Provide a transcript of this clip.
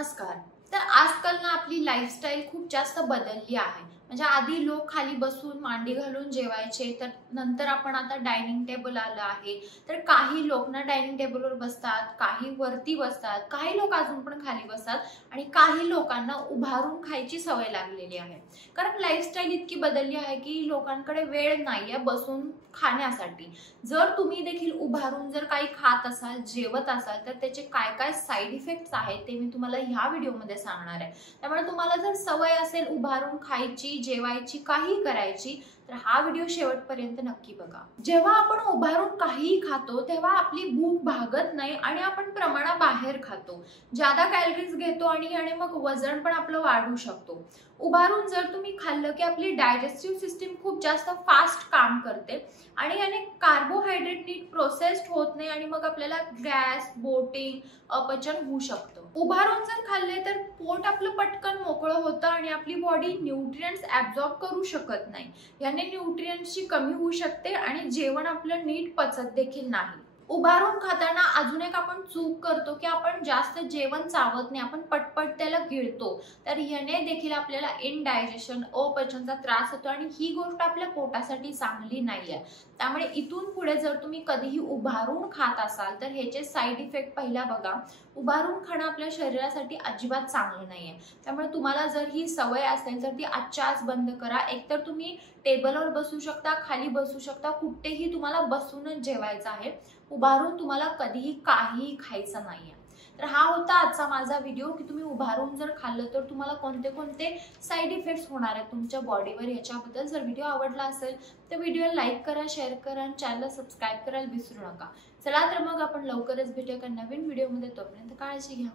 नमस्कार। तर आजकाल ना आपली लाईफस्टाईल खूप जास्त बदलली आहे। म्हणजे आधी लोक खाली बसून मांडी घालून जेवायचे, तर नंतर आपण आता डायनिंग टेबल आलं आहे। तर काही लोक ना डायनिंग टेबलवर बसतात, काही वरती बसतात, काही लोक अजून पण खाली बसतात आणि काही लोकांना उभारून खायची सवय लागलेली आहे। कारण लाईफस्टाईल इतकी बदलली आहे की लोकांकडे वेळ नाहीये बसून खाण्यासाठी। जर तुम्ही देखील उभारून जर काही खात असाल, जेवत असाल, तर त्याचे काय काय साइड इफेक्ट्स आहेत ते मी तुम्हाला ह्या व्हिडिओमध्ये सांगणार आहे। त्यामुळे तुम्हाला जर सवय असेल उभारून खायची, जेवायची, काही करायची, तर हा व्हिडिओ शेवटपर्यंत नक्की बघा। जेव्हा आपण उभारून काही खातो तेव्हा आपली भूक भागत नाही आणि आपण प्रमाणाबाहेर खातो, ज्यादा कॅलरीज घेतो आणि मग वजन पण आपलं वाढू शकतो। उभारून जर तुम्ही खाल्लं की आपली डायजेस्टिव्ह सिस्टीम खूप जास्त फास्ट काम करते आणि कार्बोहायड्रेट नीट प्रोसेस्ड होत नाही आणि मग आपल्याला गॅस, ब्लोटिंग, अपचन होऊ शकतं। उभारून जर खाल्ले तर पोट आपलं पटकन मोकळं होतं आणि आपली बॉडी न्यूट्रिएंट्स ऍब्सॉर्ब करू शकत नाही। याने न्यूट्रिएंट्सची कमी होऊ शकते आणि जेवण आपलं नीट पचत देखील नाही। उभारून खाताना अजून एक आपण चूक करतो की आपण जास्त जेवण चावत नाही, आपण पटपट त्याला गिळतो। तर याने देखील आपल्याला इनडायजेशन, अपचनचा त्रास होतो आणि ही गोष्ट आपल्या पोटासाठी चांगली नाहीये। त्यामुळे इथून पुढे जर तुम्ही कधीही उभारून खात असाल तर ह्याचे साइड इफेक्ट पहिला बघा। उभारून खाणं आपल्या शरीरासाठी अजिबात चांगलं नाहीये। त्यामुळे तुम्हाला जर ही सवय असेल तर ती आजच्या आज बंद करा। एकतर तुम्ही टेबलवर बसू शकता, खाली बसू शकता, कुठेही तुम्हाला बसूनच जेवायचं आहे। उभारून तुम्हाला कधीही काही खायचं नाहीये। तर हा होता आजचा माझा व्हिडिओ की तुम्ही उभारून जर खाल्लं तर तुम्हाला कोणते कोणते साइड इफेक्ट्स होणार आहेत तुमच्या बॉडीवर याच्याबद्दल। जर व्हिडिओ आवडला असेल तर व्हिडिओला लाईक करा, शेअर करा आणि चॅनलला सबस्क्राईब करायला विसरू नका। चला तर मग आपण लवकरच भेटूया एका नवीन व्हिडिओमध्ये। तोपर्यंत काळजी घ्या।